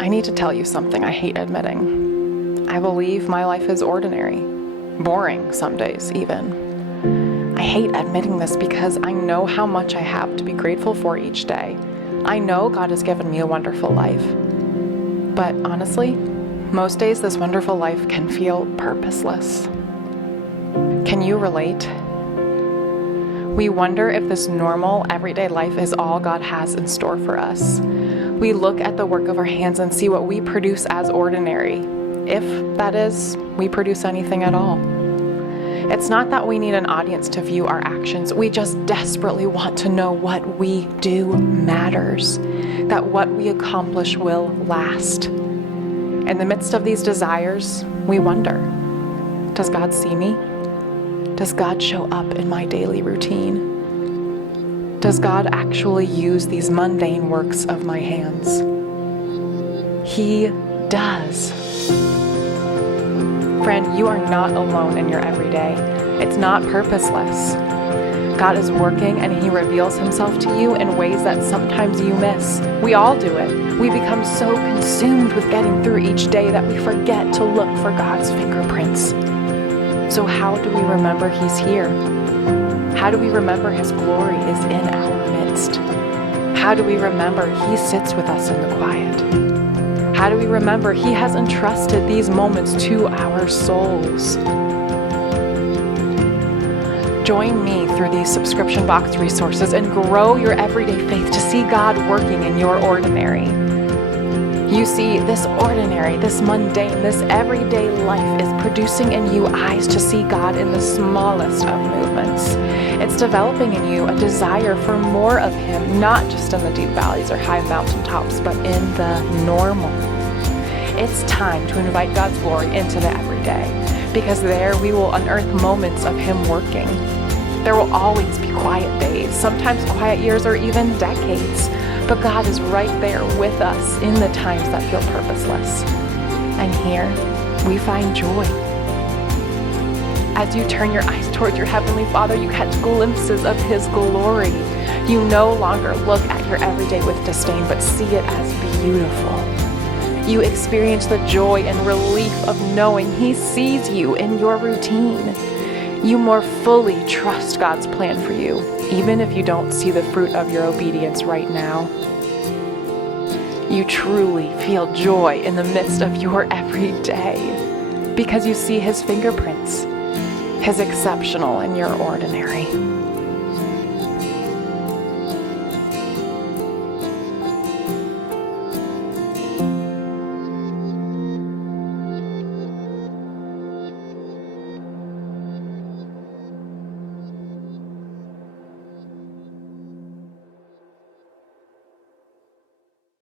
I need to tell you something I hate admitting. I believe my life is ordinary, boring some days even. I hate admitting this because I know how much I have to be grateful for each day. I know God has given me a wonderful life. But honestly, most days this wonderful life can feel purposeless. Can you relate? We wonder if this normal, everyday life is all God has in store for us. We look at the work of our hands and see what we produce as ordinary, if, that is, we produce anything at all. It's not that we need an audience to view our actions. We just desperately want to know what we do matters, that what we accomplish will last. In the midst of these desires, we wonder, does God see me? Does God show up in my daily routine? Does God actually use these mundane works of my hands? He does. Friend, you are not alone in your everyday. It's not purposeless. God is working and He reveals Himself to you in ways that sometimes you miss. We all do it. We become so consumed with getting through each day that we forget to look for God's fingerprints. So how do we remember He's here? How do we remember His glory is in our midst? How do we remember He sits with us in the quiet? How do we remember He has entrusted these moments to our souls? Join me through these subscription box resources and grow your everyday faith to see God working in your ordinary. You see, this ordinary, this mundane, this everyday life is producing in you eyes to see God in the smallest of movements. It's developing in you a desire for more of Him, not just in the deep valleys or high mountaintops, but in the normal. It's time to invite God's glory into the everyday, because there we will unearth moments of Him working. There will always be quiet days, sometimes quiet years or even decades. But God is right there with us in the times that feel purposeless. And here, we find joy. As you turn your eyes toward your Heavenly Father, you catch glimpses of His glory. You no longer look at your everyday with disdain, but see it as beautiful. You experience the joy and relief of knowing He sees you in your routine. You more fully trust God's plan for you, even if you don't see the fruit of your obedience right now. You truly feel joy in the midst of your everyday because you see His fingerprints, His exceptional in your ordinary.